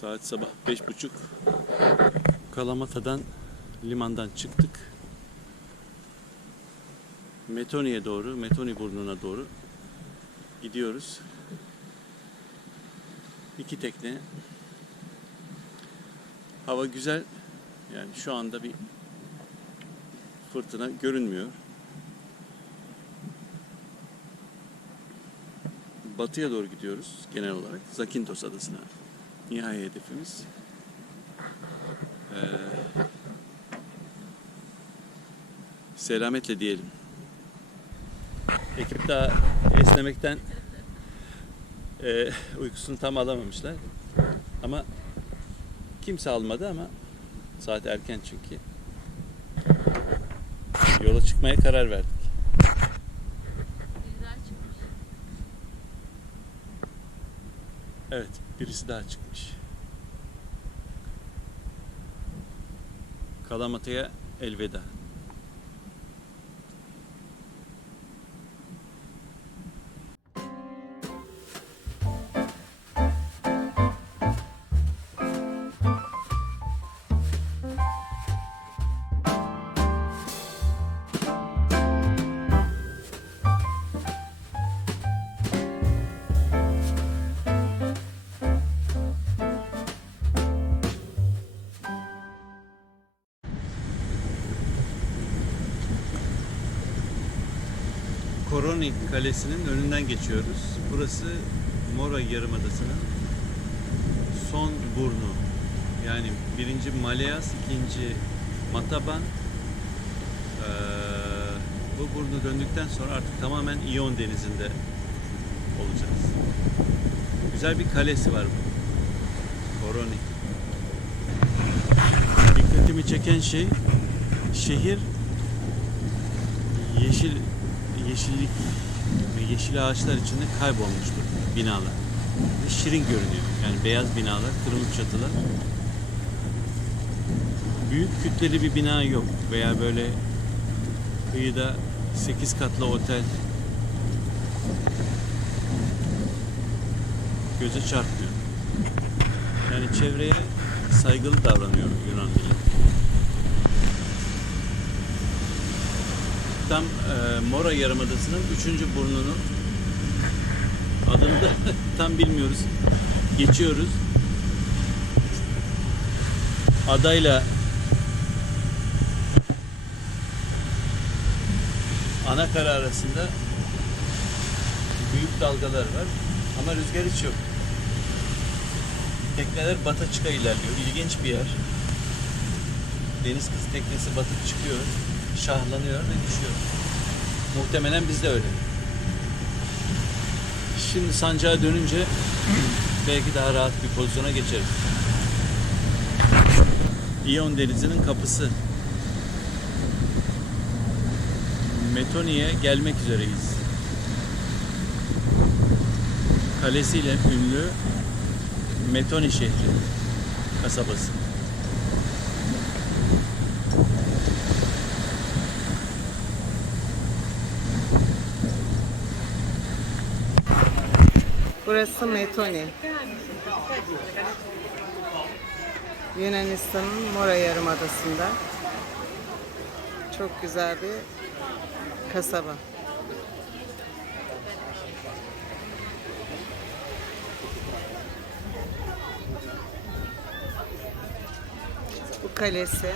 Saat sabah beş buçuk. Kalamata'dan limandan çıktık. Metoni'ye doğru, Metoni burnuna doğru gidiyoruz. İki tekne. Hava güzel. Yani şu anda bir fırtına görünmüyor. Batıya doğru gidiyoruz genel olarak. Zakynthos adasına. Nihai hedefimiz. Ee, selametle diyelim. Ekip daha esnemekten e, uykusunu tam alamamışlar. Ama kimse almadı ama saat erken çünkü. Yola çıkmaya karar verdik. Güzel çıkmış. Evet, birisi daha çıkmış. Kalamata'ya elveda. Koroni Kalesi'nin önünden geçiyoruz. Burası Mora Yarımadası'nın son burnu. Yani birinci Maleas, ikinci Mataban. Ee, bu burnu döndükten sonra artık tamamen İyon Denizi'nde olacağız. Güzel bir kalesi var bu. Koroni. Dikkatimi çeken şey şehir yeşil yeşillik ve yeşil ağaçlar içinde kaybolmuştur binalar. Ve şirin görünüyor. Yani beyaz binalar, kırmızı çatılar. Büyük kütleli bir bina yok veya böyle kıyıda 8 katlı otel göze çarpmıyor. Yani çevreye saygılı davranıyor Yunan millet. Tam e, Mora Yarımadası'nın üçüncü burnunun adını da tam bilmiyoruz. Geçiyoruz. Adayla Anakara arasında büyük dalgalar var ama rüzgar hiç yok. Tekneler bata çıka ilerliyor. İlginç bir yer. Deniz kızı teknesi batıp çıkıyor şahlanıyor ve düşüyor. Muhtemelen bizde öyle. Şimdi sancağa dönünce belki daha rahat bir pozisyona geçeriz. İyon Denizi'nin kapısı. Metoni'ye gelmek üzereyiz. Kalesiyle ünlü Metoni şehri kasabası. Burası Metoni. Yunanistan'ın Mora Yarımadası'nda. Çok güzel bir kasaba. Bu kalesi.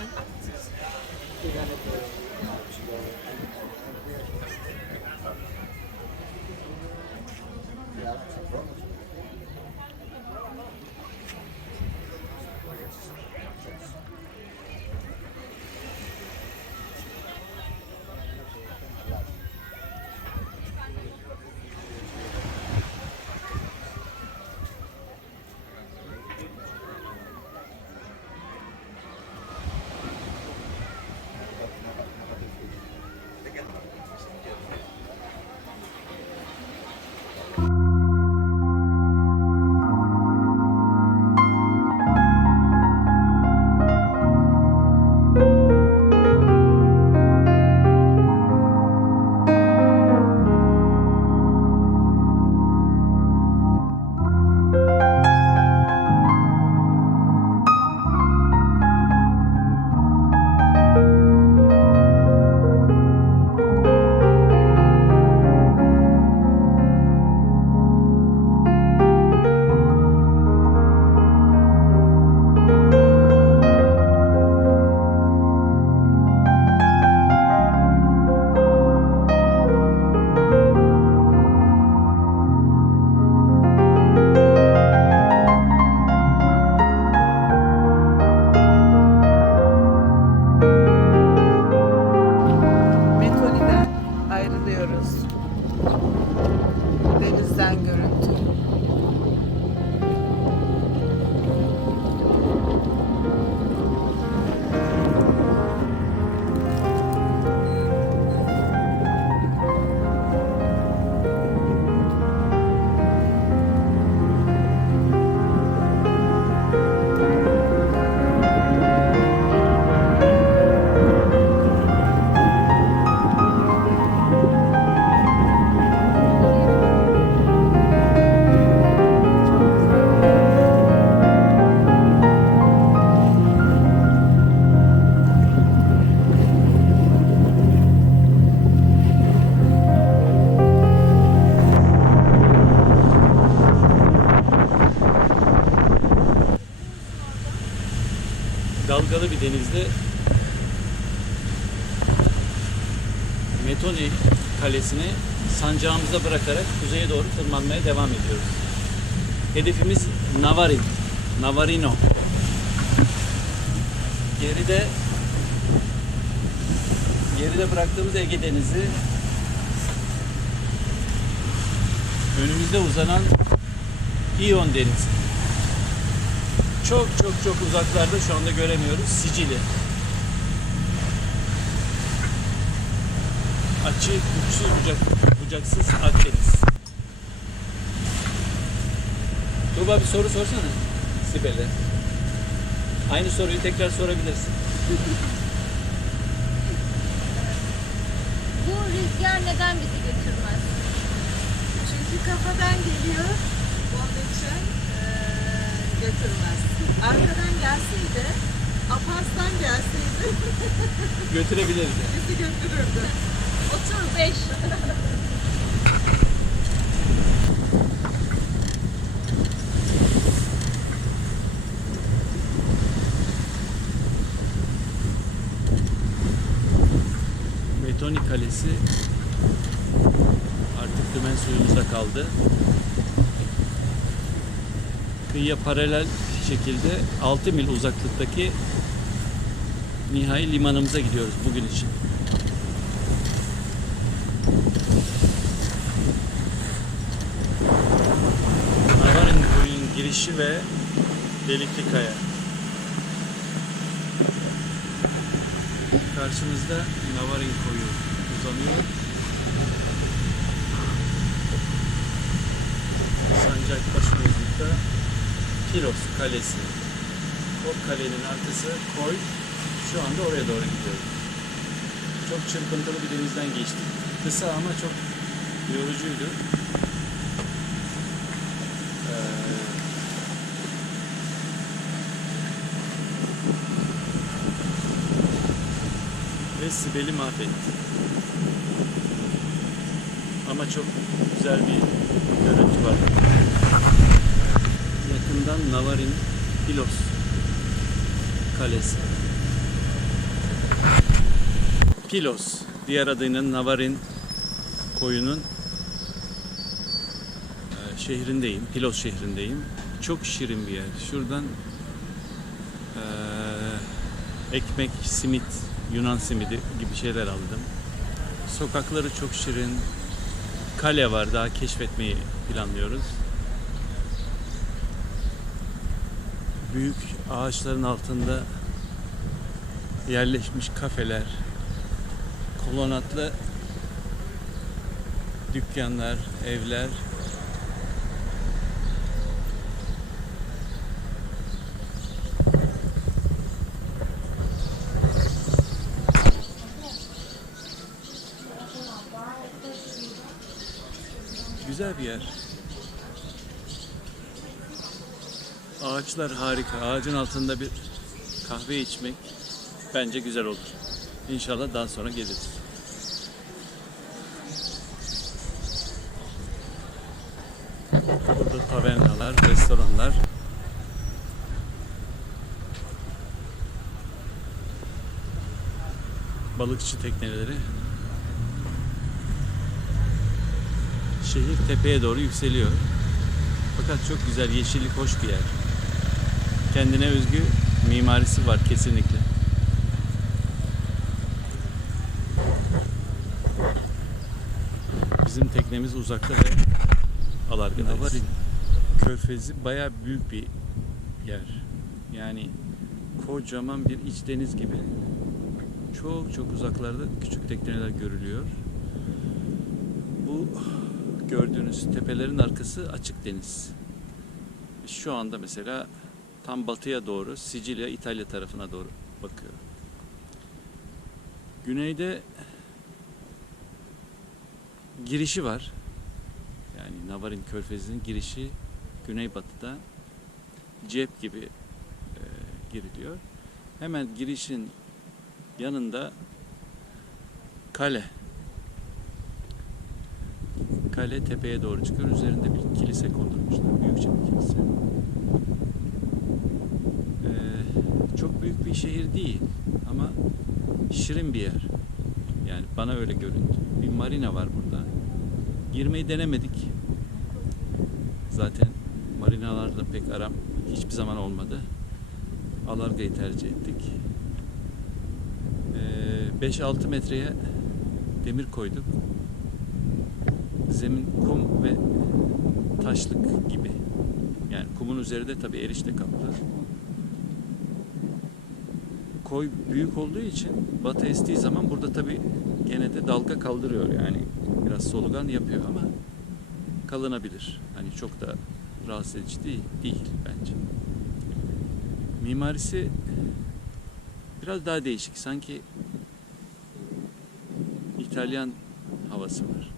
Dalgalı bir denizde Metoni Kalesi'ni sancağımıza bırakarak kuzeye doğru tırmanmaya devam ediyoruz. Hedefimiz Navarin, Navarino. Geride geride bıraktığımız Ege Denizi önümüzde uzanan İyon Denizi. Çok çok çok uzaklarda şu anda göremiyoruz Sicilya. Açık, uçsuz bucak, bucaksız Akdeniz. Tuğba bir soru sorsana Sibel'e. Aynı soruyu tekrar sorabilirsin. Bu rüzgar neden bizi götürmez? Çünkü kafadan geliyor. Onun için götürmez. Arkadan gelseydi, Apas'tan gelseydi Götürebiliriz. bizi götürürdü. Otur 5. Betoni Kalesi artık dümen suyumuzda kaldı. Kıyıya paralel şekilde 6 mil uzaklıktaki nihai limanımıza gidiyoruz bugün için. Navarin koyun girişi ve Delikli Kaya. Karşımızda Navarin koyu uzanıyor. Sancak başımızda Pilos Kalesi. O kalenin arkası koy. Şu anda oraya doğru gidiyoruz. Çok çırpıntılı bir denizden geçtik. Kısa ama çok yorucuydu. Ee, ve Sibel'i mahvetti. Ama çok güzel bir görüntü var. Yakından Navarin Pilos Kalesi. Pilos, diğer adıyla Navarin koyunun e, şehrindeyim, Pilos şehrindeyim. Çok şirin bir yer. Şuradan e, ekmek, simit, Yunan simidi gibi şeyler aldım. Sokakları çok şirin. Kale var daha keşfetmeyi planlıyoruz. Büyük ağaçların altında yerleşmiş kafeler, kolonatlı dükkanlar, evler. Güzel bir yer. Ağaçlar harika. Ağacın altında bir kahve içmek bence güzel olur. İnşallah daha sonra geliriz. Burada tavernalar, restoranlar. Balıkçı tekneleri. Şehir tepeye doğru yükseliyor. Fakat çok güzel, yeşillik hoş bir yer. Kendine özgü mimarisi var kesinlikle. Bizim teknemiz uzakta ve alargıdayız. Navarin Körfezi bayağı büyük bir yer. Yani kocaman bir iç deniz gibi. Çok çok uzaklarda küçük tekneler görülüyor. Bu gördüğünüz tepelerin arkası açık deniz. Şu anda mesela tam batıya doğru Sicilya, İtalya tarafına doğru bakıyor. Güneyde girişi var. Yani Navarin Körfezi'nin girişi güneybatıda cep gibi e, giriliyor. Hemen girişin yanında kale. Kale tepeye doğru çıkıyor. Üzerinde bir kilise kondurmuşlar. Büyükçe bir kilise. Ee, büyük bir şehir değil ama şirin bir yer. Yani bana öyle göründü. Bir marina var burada. Girmeyi denemedik. Zaten marinalarla pek aram hiçbir zaman olmadı. Alarga'yı tercih ettik. Ee, 5-6 metreye demir koyduk. Zemin kum ve taşlık gibi. Yani kumun üzeri de tabii erişte kaplı. Koy büyük olduğu için batı estiği zaman burada tabii gene de dalga kaldırıyor yani biraz solugan yapıyor ama kalınabilir. Hani çok da rahatsız edici değil, değil bence. Mimarisi biraz daha değişik. Sanki İtalyan havası var.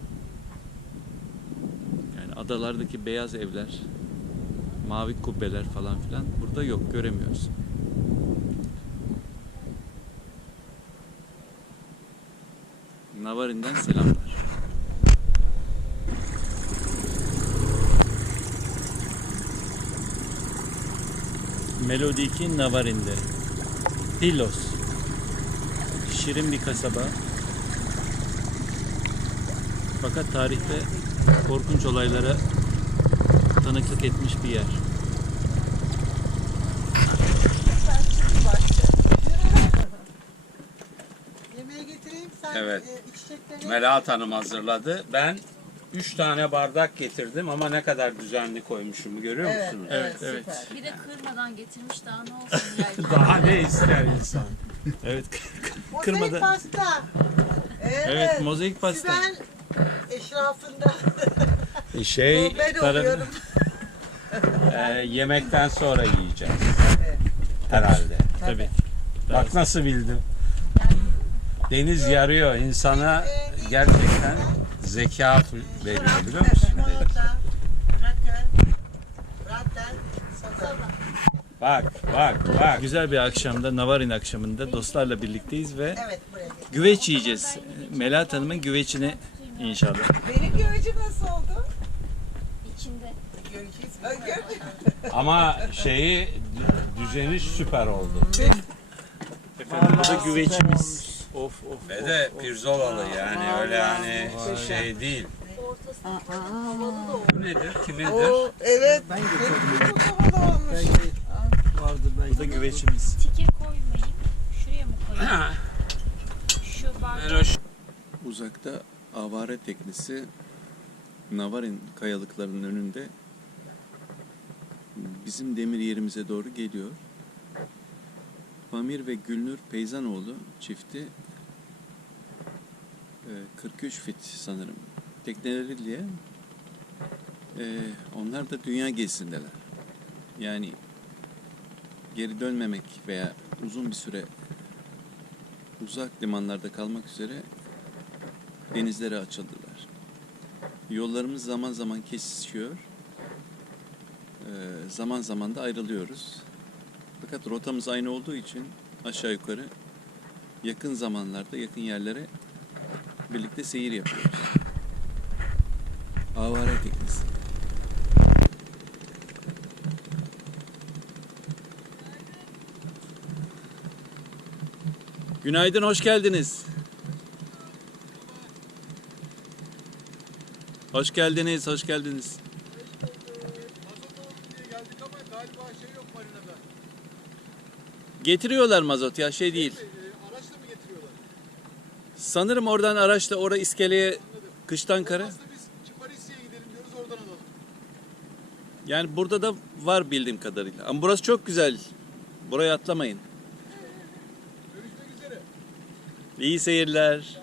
Yani adalardaki beyaz evler, mavi kubbeler falan filan burada yok, göremiyoruz. Navarin'den selamlar. Melodiki Navarin'de. Pilos. Şirin bir kasaba. Fakat tarihte korkunç olaylara tanıklık etmiş bir yer. Evet. e, içecekleri. Melahat Hanım hazırladı. Ben 3 tane bardak getirdim ama ne kadar düzenli koymuşum görüyor Evet, musunuz? evet, Evet. Bir de kırmadan getirmiş daha ne olsun yani. Daha ne ister insan? Evet. Mozaik Kırmadan. pasta. Evet. Evet, mozaik pasta. Sibel eşrafında. Şey ben oluyorum. e, yemekten sonra yiyeceğiz. Evet. Herhalde. Tabii. Bak nasıl bildim. Deniz yarıyor insana gerçekten zeka veriyor biliyor musun? Bak bak bak. Güzel bir akşamda, Navarin akşamında dostlarla birlikteyiz ve Evet güveç yiyeceğiz. Melahat Hanım'ın güveçini inşallah. Benim güvecim nasıl oldu? İçinde. Ama şeyi dü- düzeni süper oldu. Efendim bu da güveçimiz. Of of. Ve de pirzolalı yani öyle hani şey değil. Bu nedir? Kimindir? Oo, evet. Ben getirdim. Çok havalı olmuş. Bu da güveçimiz. Tike koymayayım. Şuraya mı koyayım? Şu bardak. Meloş. Uzakta avare teknesi Navarin kayalıklarının önünde bizim demir yerimize doğru geliyor. Pamir ve Gülnur Peyzanoğlu çifti e, 43 fit sanırım tekneleriyle e, onlar da dünya gezisindeler. Yani geri dönmemek veya uzun bir süre uzak limanlarda kalmak üzere denizlere açıldılar. Yollarımız zaman zaman kesişiyor. Ee, zaman zaman da ayrılıyoruz. Fakat rotamız aynı olduğu için aşağı yukarı yakın zamanlarda yakın yerlere birlikte seyir yapıyoruz. Avare teknesi. Günaydın, hoş geldiniz. Hoş geldiniz, hoş geldiniz. Getiriyorlar mazot ya şey değil. Araçla mı getiriyorlar? Sanırım oradan araçla oraya iskeleye kıştan kara. Yani burada da var bildiğim kadarıyla. Ama burası çok güzel. Buraya atlamayın. Görüşmek üzere. İyi seyirler.